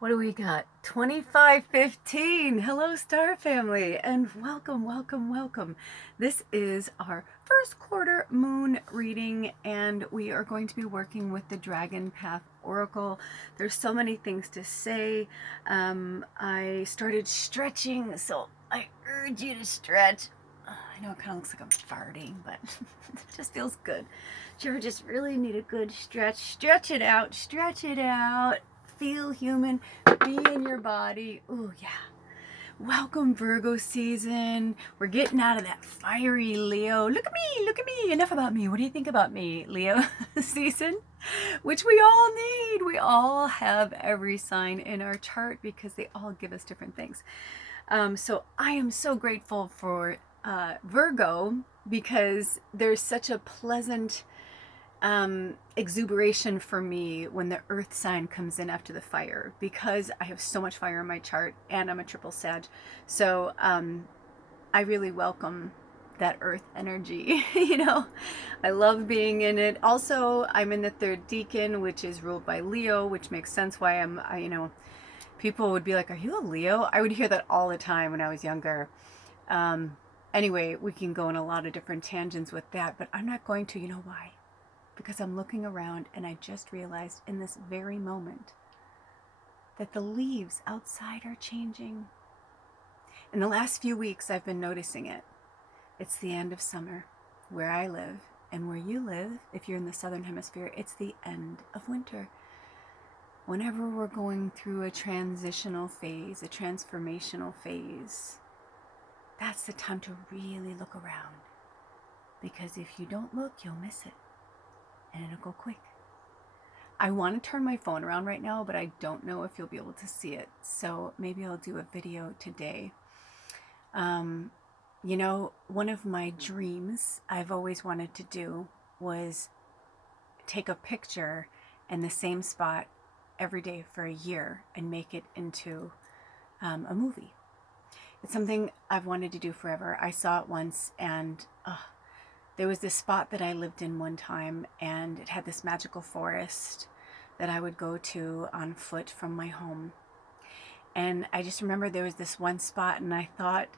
What do we got? 2515. Hello, Star Family, and welcome, welcome, welcome. This is our first quarter moon reading, and we are going to be working with the Dragon Path Oracle. There's so many things to say. I started stretching, so I urge you to stretch. I know it kind of looks like I'm farting, but it just feels good. Do you ever just really need a good stretch? Stretch it out, stretch it out. Feel human, be in your body. Ooh, yeah. Welcome, Virgo season. We're getting out of that fiery Leo. Look at me, look at me. Enough about me. What do you think about me, Leo season? Which we all need. We all have every sign in our chart because they all give us different things. So I am so grateful for Virgo because there's such a pleasant exuberation for me when the earth sign comes in after the fire, because I have so much fire in my chart and I'm a triple Sag. So I really welcome that earth energy. I love being in it. Also, I'm in the third decan, which is ruled by Leo, which makes sense why people would be like, are you a Leo? I would hear that all the time when I was younger. Anyway, we can go in a lot of different tangents with that, but I'm not going to. You know why? Because I'm looking around and I just realized in this very moment that the leaves outside are changing. In the last few weeks, I've been noticing it. It's the end of summer where I live, and where you live, if you're in the southern hemisphere, it's the end of winter. Whenever we're going through a transitional phase, a transformational phase, that's the time to really look around. Because if you don't look, you'll miss it. And it'll go quick. I want to turn my phone around right now, but I don't know if you'll be able to see it. So maybe I'll do a video today. One of my dreams I've always wanted to do was take a picture in the same spot every day for a year and make it into a movie. It's something I've wanted to do forever. I saw it once, and there was this spot that I lived in one time, and it had this magical forest that I would go to on foot from my home. And I just remember there was this one spot, and I thought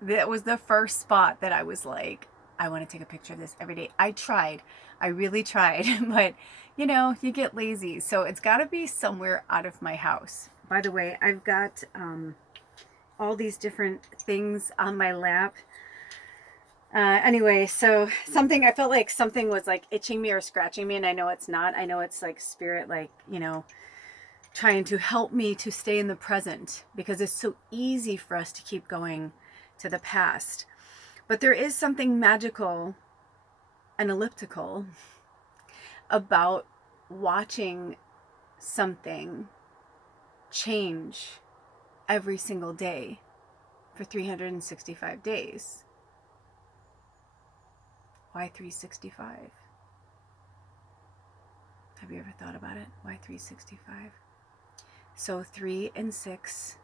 that was the first spot that I was like, I want to take a picture of this every day. I tried. I really tried. But, you get lazy. So it's got to be somewhere out of my house. By the way, I've got all these different things on my lap. Anyway, so I felt like something was like itching me or scratching me, and I know it's not. I know it's like spirit, trying to help me to stay in the present, because it's so easy for us to keep going to the past. But there is something magical and elliptical about watching something change every single day for 365 days. Why 365? Have you ever thought about it? Why 365? So 3 and 6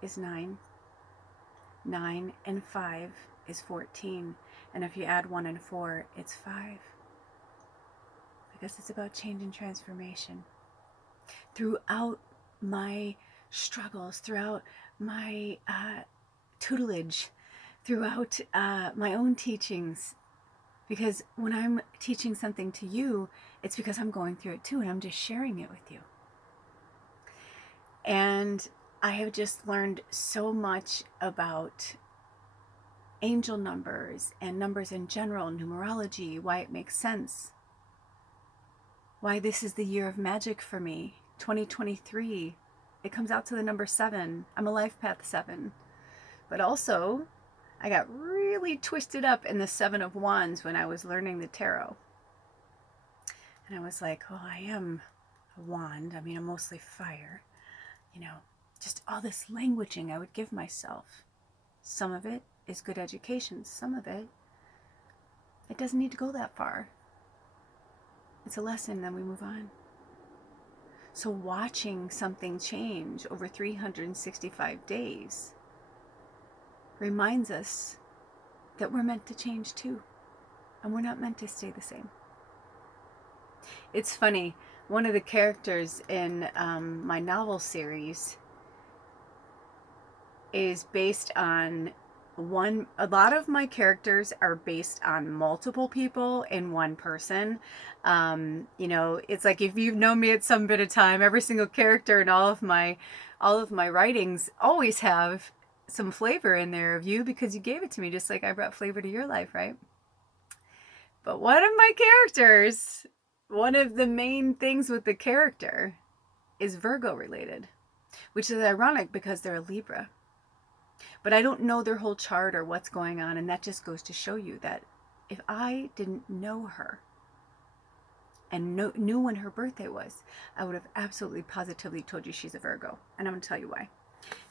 is 9. 9 and 5 is 14. And if you add 1 and 4, it's 5. Because it's about change and transformation. Throughout my struggles, throughout my tutelage, throughout my own teachings, because when I'm teaching something to you, it's because I'm going through it too, and I'm just sharing it with you. And I have just learned so much about angel numbers and numbers in general, numerology, why it makes sense, why this is the year of magic for me. 2023, it comes out to the number 7. I'm a life path 7. But also, I got really twisted up in the 7 of Wands when I was learning the tarot. And I was like, oh, I am a wand. I mean, I'm mostly fire. Just all this languaging I would give myself. Some of it is good education. Some of it doesn't need to go that far. It's a lesson, then we move on. So watching something change over 365 days reminds us that we're meant to change too, and we're not meant to stay the same. It's funny, one of the characters in my novel series is based on one. A lot of my characters are based on multiple people in one person. You know, it's like if you've known me at some bit of time, every single character in all of my writings always have some flavor in there of you, because you gave it to me, just like I brought flavor to your life, right? But one of my characters, one of the main things with the character is Virgo related, which is ironic because they're a Libra. But I don't know their whole chart or what's going on, and that just goes to show you that if I didn't know her and knew when her birthday was, I would have absolutely positively told you she's a Virgo. And I'm going to tell you why.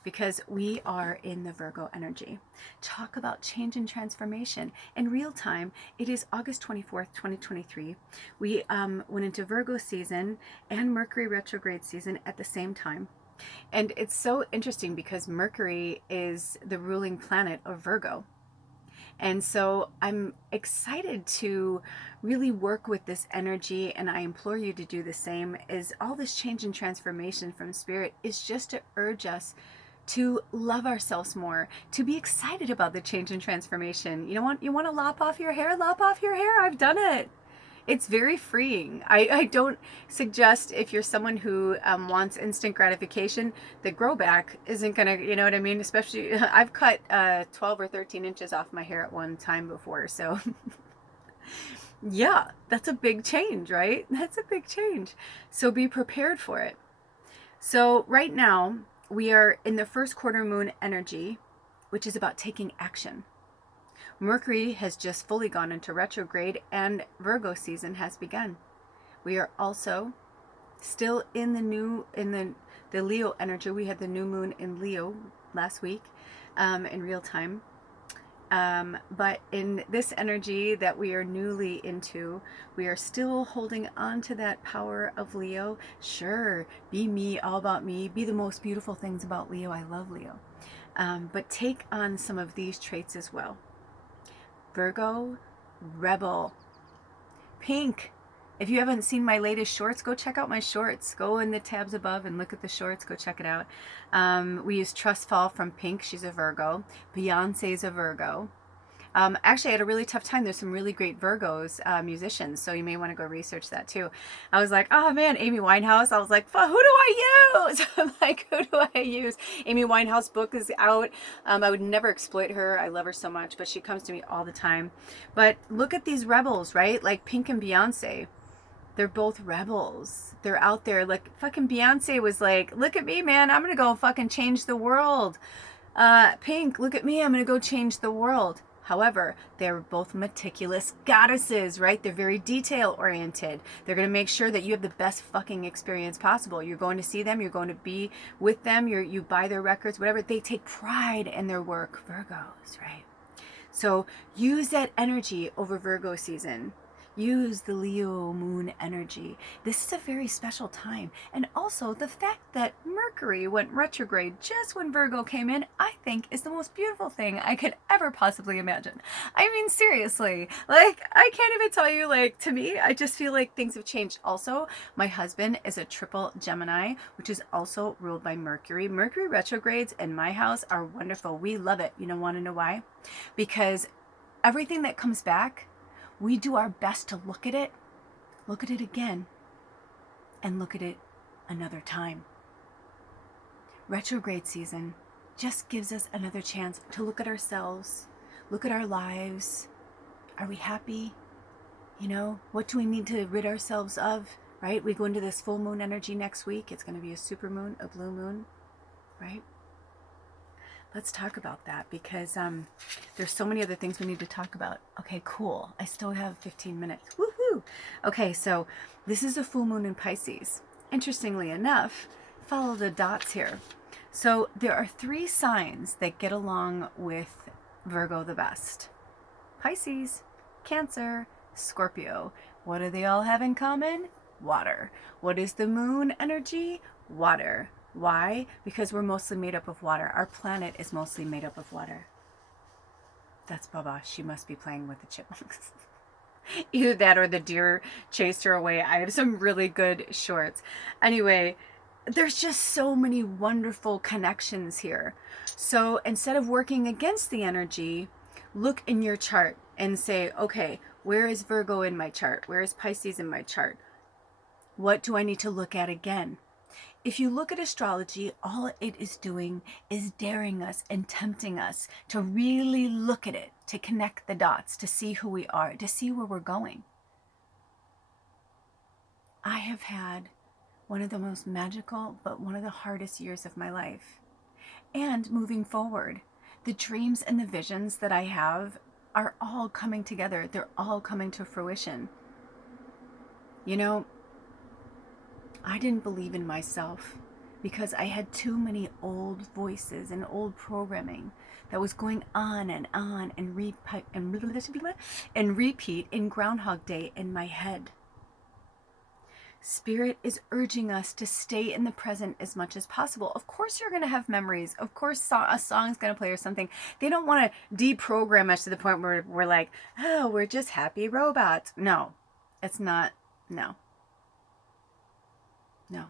Because we are in the Virgo energy. Talk about change and transformation. In real time, it is August 24th, 2023. We went into Virgo season and Mercury retrograde season at the same time. And it's so interesting because Mercury is the ruling planet of Virgo. And so I'm excited to really work with this energy, and I implore you to do the same. Is all this change and transformation from Spirit is just to urge us to love ourselves more, to be excited about the change and transformation. You want to lop off your hair? Lop off your hair. I've done it. It's very freeing. I don't suggest, if you're someone who wants instant gratification, the grow back isn't going to, you know what I mean? Especially, I've cut 12 or 13 inches off my hair at one time before. So yeah, that's a big change, right? That's a big change. So be prepared for it. So right now we are in the first quarter moon energy, which is about taking action. Mercury has just fully gone into retrograde and Virgo season has begun. We are also still in the Leo energy. We had the new moon in Leo last week in real time. But in this energy that we are newly into, we are still holding on to that power of Leo. Sure, be me, all about me. Be the most beautiful things about Leo. I love Leo. But take on some of these traits as well. Virgo, rebel. Pink. If you haven't seen my latest shorts, go check out my shorts. Go in the tabs above and look at the shorts. Go check it out. We use Trust Fall from Pink. She's a Virgo. Beyonce's a Virgo. Actually, I had a really tough time. There's some really great Virgos musicians, so you may want to go research that too. I was like, oh man, Amy Winehouse. I was like, who do I use? I'm like, who do I use? Amy Winehouse book is out. I would never exploit her. I love her so much, but she comes to me all the time. But look at these rebels, right? Like Pink and Beyonce. They're both rebels. They're out there. Like fucking Beyonce was like, look at me, man. I'm going to go fucking change the world. Pink, look at me. I'm going to go change the world. However, they're both meticulous goddesses, right? They're very detail oriented. They're going to make sure that you have the best fucking experience possible. You're going to see them. You're going to be with them. You buy their records, whatever. They take pride in their work. Virgos, right? So use that energy over Virgo season. Use the Leo moon energy. This is a very special time. And also the fact that Mercury went retrograde just when Virgo came in, I think is the most beautiful thing I could ever possibly imagine. I mean, seriously, like, I can't even tell you, like, to me, I just feel like things have changed. Also, my husband is a triple Gemini, which is also ruled by Mercury. Mercury retrogrades in my house are wonderful. We love it. You know, want to know why? Because everything that comes back, we do our best to look at it again, and look at it another time. Retrograde season just gives us another chance to look at ourselves, look at our lives. Are we happy? You know, what do we need to rid ourselves of, right? We go into this full moon energy next week. It's going to be a super moon, a blue moon, right? Let's talk about that, because there's so many other things we need to talk about. Okay, cool. I still have 15 minutes. Woohoo! Okay, so this is a full moon in Pisces. Interestingly enough, follow the dots here. So there are 3 signs that get along with Virgo the best. Pisces, Cancer, Scorpio. What do they all have in common? Water. What is the moon energy? Water. Why? Because we're mostly made up of water. Our planet is mostly made up of water. That's Baba. She must be playing with the chipmunks. Either that or the deer chased her away. I have some really good shorts. Anyway, there's just so many wonderful connections here. So instead of working against the energy, look in your chart and say, okay, where is Virgo in my chart? Where is Pisces in my chart? What do I need to look at again? If you look at astrology, all it is doing is daring us and tempting us to really look at it, to connect the dots, to see who we are, to see where we're going. I have had one of the most magical, but one of the hardest years of my life. And moving forward, the dreams and the visions that I have are all coming together. They're all coming to fruition. You know, I didn't believe in myself because I had too many old voices and old programming that was going on and repeat in Groundhog Day in my head. Spirit is urging us to stay in the present as much as possible. Of course you're going to have memories. Of course a song's going to play or something. They don't want to deprogram us to the point where we're like, oh, we're just happy robots. No, it's not. No. No.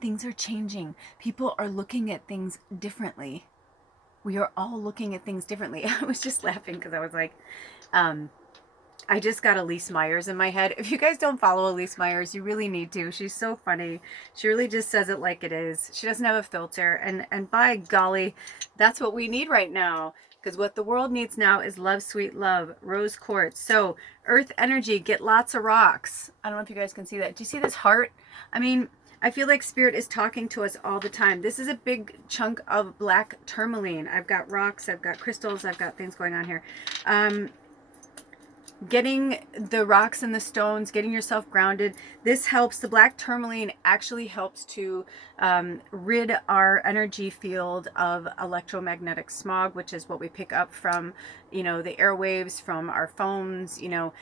Things are changing. People are looking at things differently. We are all looking at things differently. I was just laughing because I was like, I just got Elise Myers in my head. If you guys don't follow Elise Myers, you really need to. She's so funny. She really just says it like it is. She doesn't have a filter. And by golly, that's what we need right now. Because what the world needs now is love, sweet love, rose quartz. So earth energy, get lots of rocks. I don't know if you guys can see that. Do you see this heart? I mean, I feel like Spirit is talking to us all the time. This is a big chunk of black tourmaline. I've got rocks, I've got crystals, I've got things going on here. Getting the rocks and the stones, getting yourself grounded. This helps. The black tourmaline actually helps to rid our energy field of electromagnetic smog, which is what we pick up from, you know, the airwaves, from our phones. You know,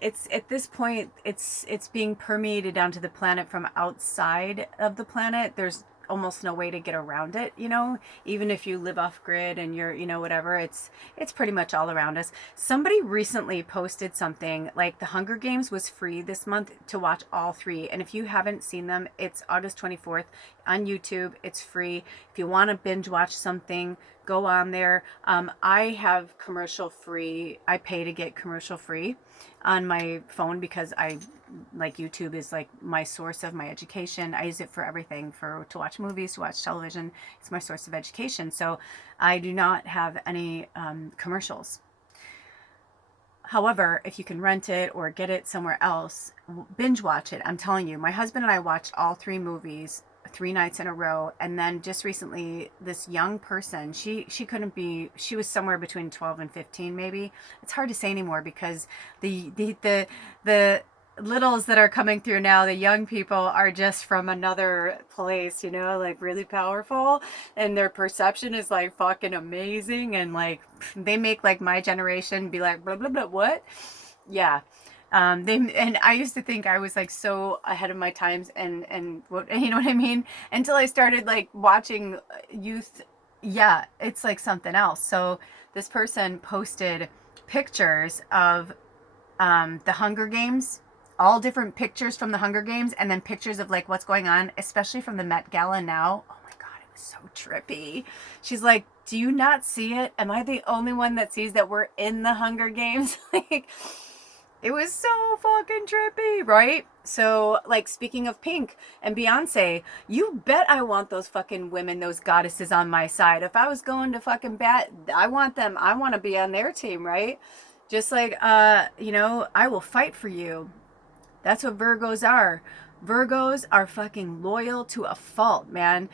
it's at this point, it's being permeated down to the planet from outside of the planet. There's almost no way to get around it, you know, even if you live off grid and you're, you know, whatever, it's pretty much all around us. Somebody recently posted something like the Hunger Games was free this month to watch all three. And if you haven't seen them, it's August 24th on YouTube. It's free. If you want to binge watch something, go on there. I have commercial free. I pay to get commercial free on my phone because I like YouTube is like my source of my education. I use it for everything, to watch movies, to watch television. It's my source of education. So I do not have any commercials. However, if you can rent it or get it somewhere else, binge watch it. I'm telling you, my husband and I watched all three movies 3 nights in a row. And then just recently, this young person, she was somewhere between 12 and 15 maybe. It's hard to say anymore because the littles that are coming through now, the young people are just from another place, you know, like really powerful, and their perception is like fucking amazing, and like they make like my generation be like blah blah blah what. Yeah. And I used to think I was like so ahead of my times and what, you know what I mean, until I started like watching youth. Yeah, it's like something else. So this person posted pictures of the Hunger Games, all different pictures from the Hunger Games, and then pictures of like what's going on, especially from the Met Gala now. Oh my God, it was so trippy. She's like, do you not see it? Am I the only one that sees that we're in the Hunger Games? Like, it was so fucking trippy, right? So, like, speaking of Pink and Beyonce, you bet I want those fucking women, those goddesses on my side. If I was going to fucking bat, I want them. I want to be on their team, right? Just like, you know, I will fight for you. That's what Virgos are. Virgos are fucking loyal to a fault, man.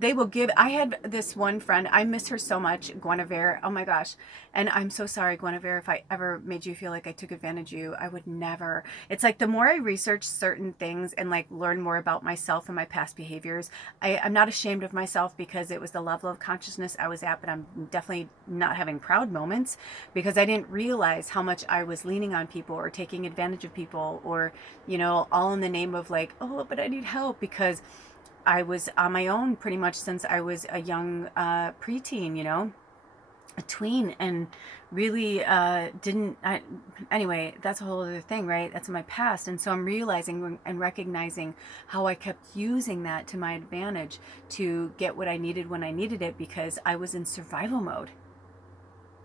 They will give. I had this one friend. I miss her so much, Guinevere. Oh my gosh. And I'm so sorry, Guinevere, if I ever made you feel like I took advantage of you. I would never. It's like the more I research certain things and like learn more about myself and my past behaviors, I'm not ashamed of myself because it was the level of consciousness I was at, but I'm definitely not having proud moments because I didn't realize how much I was leaning on people or taking advantage of people, or, you know, all in the name of like, oh, but I need help, because I was on my own pretty much since I was a young preteen, you know. a tween and really didn't anyway, that's a whole other thing, right? That's in my past. And so I'm realizing and recognizing how I kept using that to my advantage to get what I needed when I needed it, because I was in survival mode.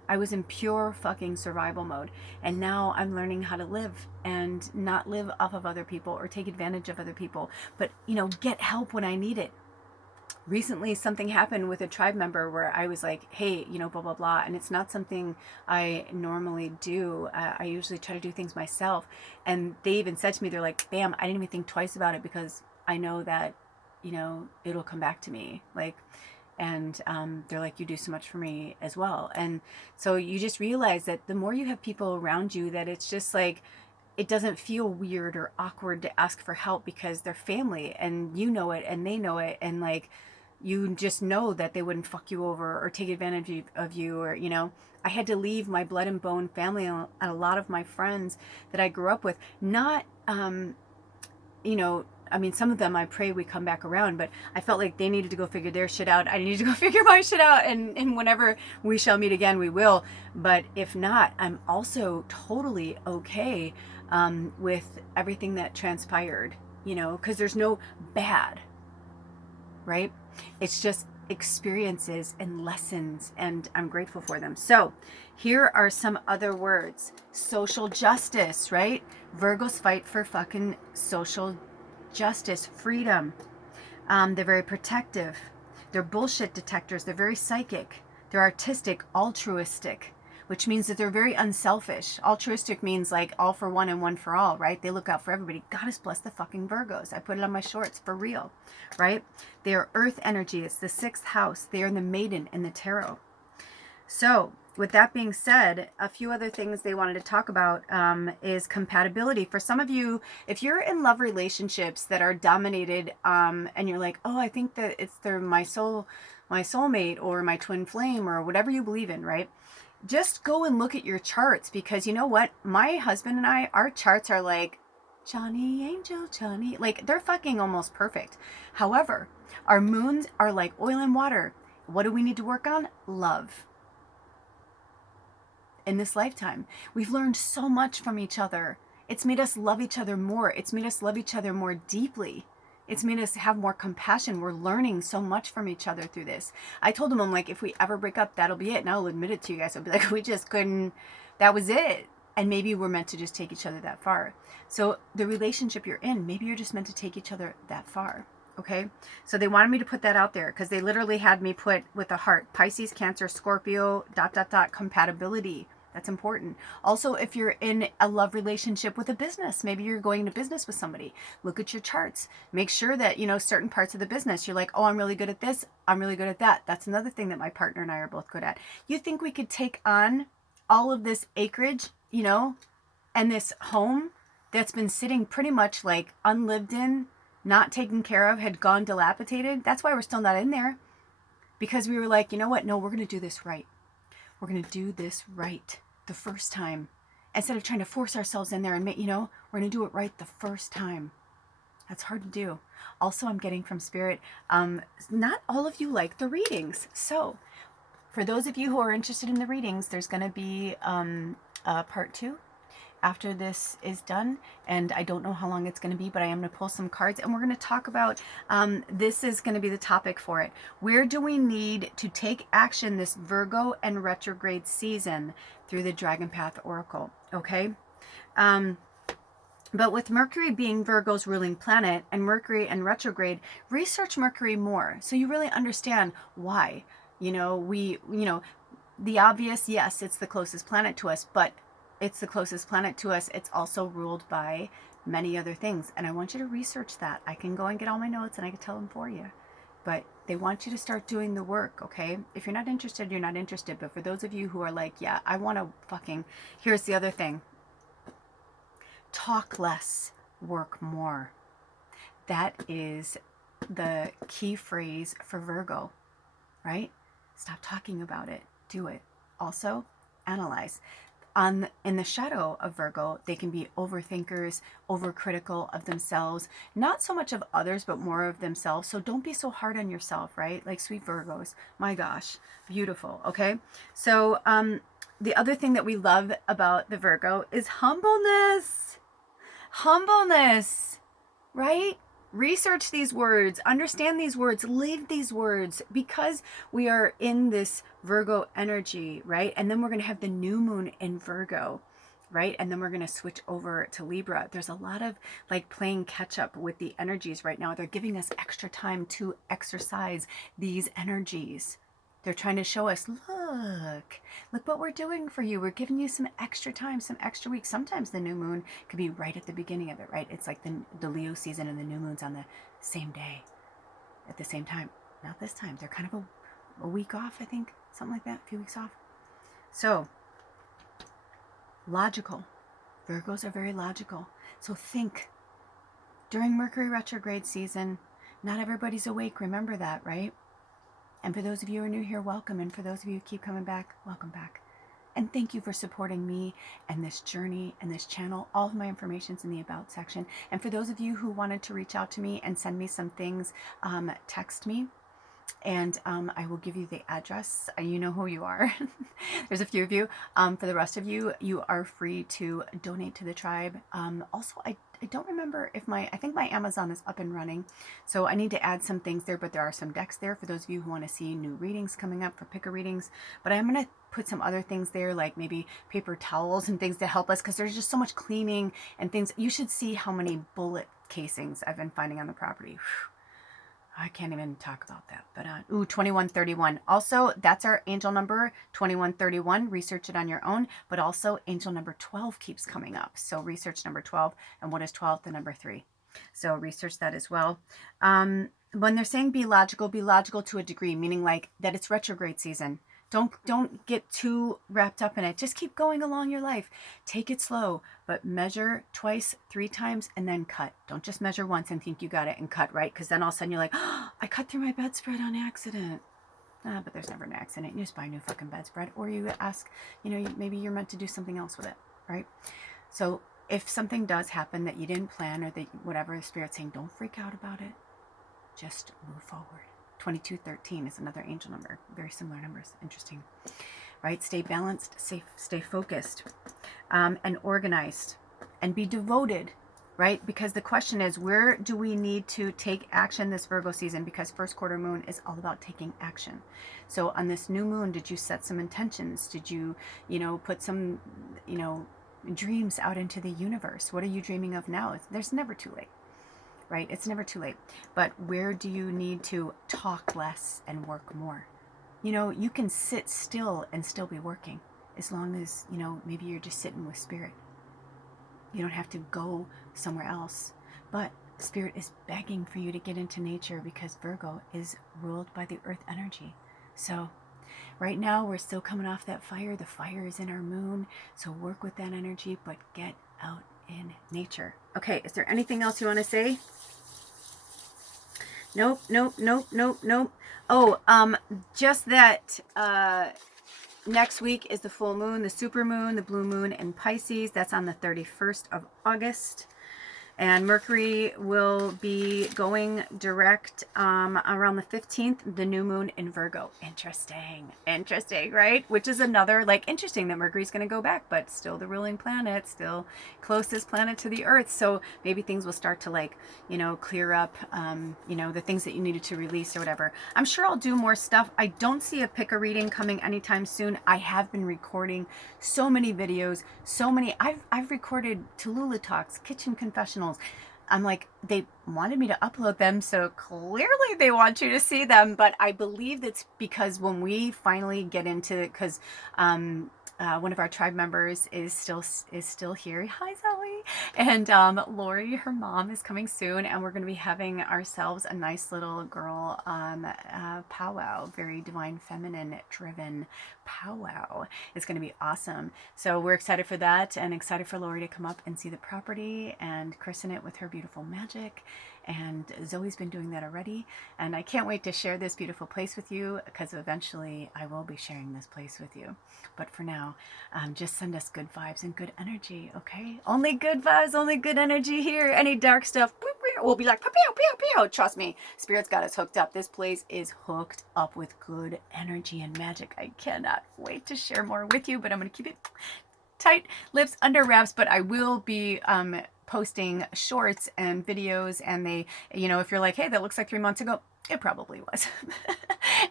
I was in pure fucking survival mode. And now I'm learning how to live and not live off of other people or take advantage of other people, but, you know, get help when I need it. Recently something happened with a tribe member where I was like, hey, you know, blah, blah, blah. And it's not something I normally do. I usually try to do things myself. And they even said to me, they're like, bam, I didn't even think twice about it because I know that, you know, it'll come back to me. Like, and they're like, you do so much for me as well. And so you just realize that the more you have people around you, that it's just like, it doesn't feel weird or awkward to ask for help because they're family and you know it and they know it. And like, you just know that they wouldn't fuck you over or take advantage of you, or, you know, I had to leave my blood and bone family and a lot of my friends that I grew up with. Not, you know, I mean, some of them I pray we come back around, but I felt like they needed to go figure their shit out. I needed to go figure my shit out. And whenever we shall meet again, we will. But if not, I'm also totally okay with everything that transpired, you know, because there's no bad, right? It's just experiences and lessons, and I'm grateful for them. So here are some other words. Social justice, right? Virgos fight for fucking social justice, freedom. They're very protective. They're bullshit detectors. They're very psychic. They're artistic, altruistic, which means that they're very unselfish. Altruistic means like all for one and one for all, right? They look out for everybody. Goddess bless the fucking Virgos. I put it on my shorts for real, right? They are earth energy. It's the 6th house. They are in the maiden in the tarot. So with that being said, a few other things they wanted to talk about is compatibility. For some of you, if you're in love relationships that are dominated and you're like, oh, I think that they're my soulmate or my twin flame or whatever you believe in, right? Just go and look at your charts, because you know what? My husband and I, our charts are like, Johnny, Angel, Johnny. Like, they're fucking almost perfect. However, our moons are like oil and water. What do we need to work on? Love. In this lifetime, we've learned so much from each other. It's made us love each other more. It's made us love each other more deeply. It's made us have more compassion. We're learning so much from each other through this. I told him, I'm like, if we ever break up, that'll be it. And I'll admit it to you guys. I'll be like, we just couldn't, that was it. And maybe we're meant to just take each other that far. So the relationship you're in, maybe you're just meant to take each other that far. Okay. So they wanted me to put that out there because they literally had me put with a heart, Pisces, Cancer, Scorpio, ... compatibility. That's important. Also, if you're in a love relationship with a business, maybe you're going into business with somebody, look at your charts. Make sure that, you know, certain parts of the business, you're like, oh, I'm really good at this. I'm really good at that. That's another thing that my partner and I are both good at. You think we could take on all of this acreage, you know, and this home that's been sitting pretty much like unlived in, not taken care of, had gone dilapidated? That's why we're still not in there. Because we were like, you know what? No, we're going to do this right. We're going to do this right the first time. Instead of trying to force ourselves in there and make, you know, we're going to do it right the first time. That's hard to do. Also, I'm getting from Spirit, not all of you like the readings. So for those of you who are interested in the readings, there's going to be part 2 after this is done, and I don't know how long it's going to be, but I am going to pull some cards and we're going to talk about, this is going to be the topic for it. Where do we need to take action this Virgo and retrograde season through the Dragon Path Oracle? Okay. But with Mercury being Virgo's ruling planet and Mercury and retrograde, research Mercury more so you really understand why. You know, the obvious, yes, it's the closest planet to us, but it's the closest planet to us. It's also ruled by many other things. And I want you to research that. I can go and get all my notes and I can tell them for you. But they want you to start doing the work, okay? If you're not interested, you're not interested. But for those of you who are like, yeah, I want to fucking... Here's the other thing. Talk less, work more. That is the key phrase for Virgo, right? Stop talking about it. Do it. Also, analyze. in the shadow of Virgo, they can be overthinkers, overcritical of themselves, not so much of others, but more of themselves. So don't be so hard on yourself, right? Like sweet Virgos. My gosh, beautiful. Okay. So the other thing that we love about the Virgo is humbleness. Humbleness, right? Research these words, understand these words, live these words, because we are in this Virgo energy, right? And then we're going to have the new moon in Virgo, right? And then we're going to switch over to Libra. There's a lot of like playing catch up with the energies right now. They're giving us extra time to exercise these energies. They're trying to show us, look what we're doing for you. We're giving you some extra time, some extra weeks. Sometimes the new moon could be right at the beginning of it, right? It's like the Leo season and the new moon's on the same day at the same time. Not this time. They're kind of a week off, I think. Something like that, a few weeks off. So, logical. Virgos are very logical. So think. During Mercury retrograde season, not everybody's awake. Remember that, right? And for those of you who are new here, welcome. And for those of you who keep coming back, welcome back. And thank you for supporting me and this journey and this channel. All of my information's in the About section. And for those of you who wanted to reach out to me and send me some things, text me. And I will give you the address. You know who you are. There's a few of you. For the rest of you, you are free to donate to the tribe. Also, I don't remember if I think my Amazon is up and running. So I need to add some things there, but there are some decks there for those of you who want to see new readings coming up for picker readings. But I'm going to put some other things there, like maybe paper towels and things to help us, because there's just so much cleaning and things. You should see how many bullet casings I've been finding on the property. Whew. I can't even talk about that, but 2131. Also, that's our angel number, 2131. Research it on your own, but also angel number 12 keeps coming up. So research number 12, and what is 12? The number 3. So research that as well. When they're saying be logical to a degree, meaning like that it's retrograde season. Don't get too wrapped up in it. Just keep going along your life. Take it slow, but measure twice, 3 times, and then cut. Don't just measure once and think you got it and cut, right? Because then all of a sudden you're like, oh, I cut through my bedspread on accident. But there's never an accident. You just buy a new fucking bedspread, or you ask, maybe you're meant to do something else with it, right? So if something does happen that you didn't plan, or that whatever the Spirit's saying, don't freak out about it. Just move forward. 2213 is another angel number. Very similar numbers. Interesting. Right? Stay balanced, stay focused, and organized, and be devoted, right? Because the question is, where do we need to take action this Virgo season? Because first quarter moon is all about taking action. So on this new moon, did you set some intentions? Did you, put some, dreams out into the universe? What are you dreaming of now? There's never too late. Right? It's never too late. But where do you need to talk less and work more? You can sit still and still be working, as long as, maybe you're just sitting with Spirit. You don't have to go somewhere else. But Spirit is begging for you to get into nature, because Virgo is ruled by the earth energy. So right now we're still coming off that fire. The fire is in our moon. So work with that energy, but get out in nature. Okay, is there anything else you want to say? Nope. Oh, just that next week is the full moon, the super moon, the blue moon in Pisces. That's on the 31st of August. And Mercury will be going direct around the 15th, the new moon in Virgo. Interesting, right? Which is another, interesting that Mercury's going to go back, but still the ruling planet, still closest planet to the Earth. So maybe things will start to clear up, the things that you needed to release or whatever. I'm sure I'll do more stuff. I don't see a picker reading coming anytime soon. I have been recording so many videos, I've recorded Tallulah Talks, Kitchen Confessionals. I'm like, they wanted me to upload them, so clearly they want you to see them. But I believe that's because when we finally get into it, because one of our tribe members is still here. Hi, Zoe. And Lori, her mom, is coming soon, and we're going to be having ourselves a nice little girl powwow, very divine feminine driven powwow. It's going to be awesome. So we're excited for that, and excited for Lori to come up and see the property and christen it with her beautiful magic. and Zoe's been doing that already, and I can't wait to share this beautiful place with you, because eventually I will be sharing this place with you. But for now, just send us good vibes and good energy, okay? Only good vibes, only good energy here. Any dark stuff, we'll be like, pew, pew, pew. Trust me, Spirit's got us hooked up. This place is hooked up with good energy and magic. I cannot wait to share more with you, but I'm going to keep it tight lips under wraps. But I will be posting shorts and videos, and they, if you're like, hey, that looks like 3 months ago, it probably was.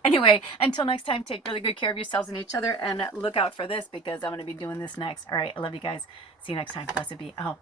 Anyway, until next time, take really good care of yourselves and each other, and look out for this, because I'm going to be doing this next. All right, I love you guys. See you next time. Blessed be. Oh,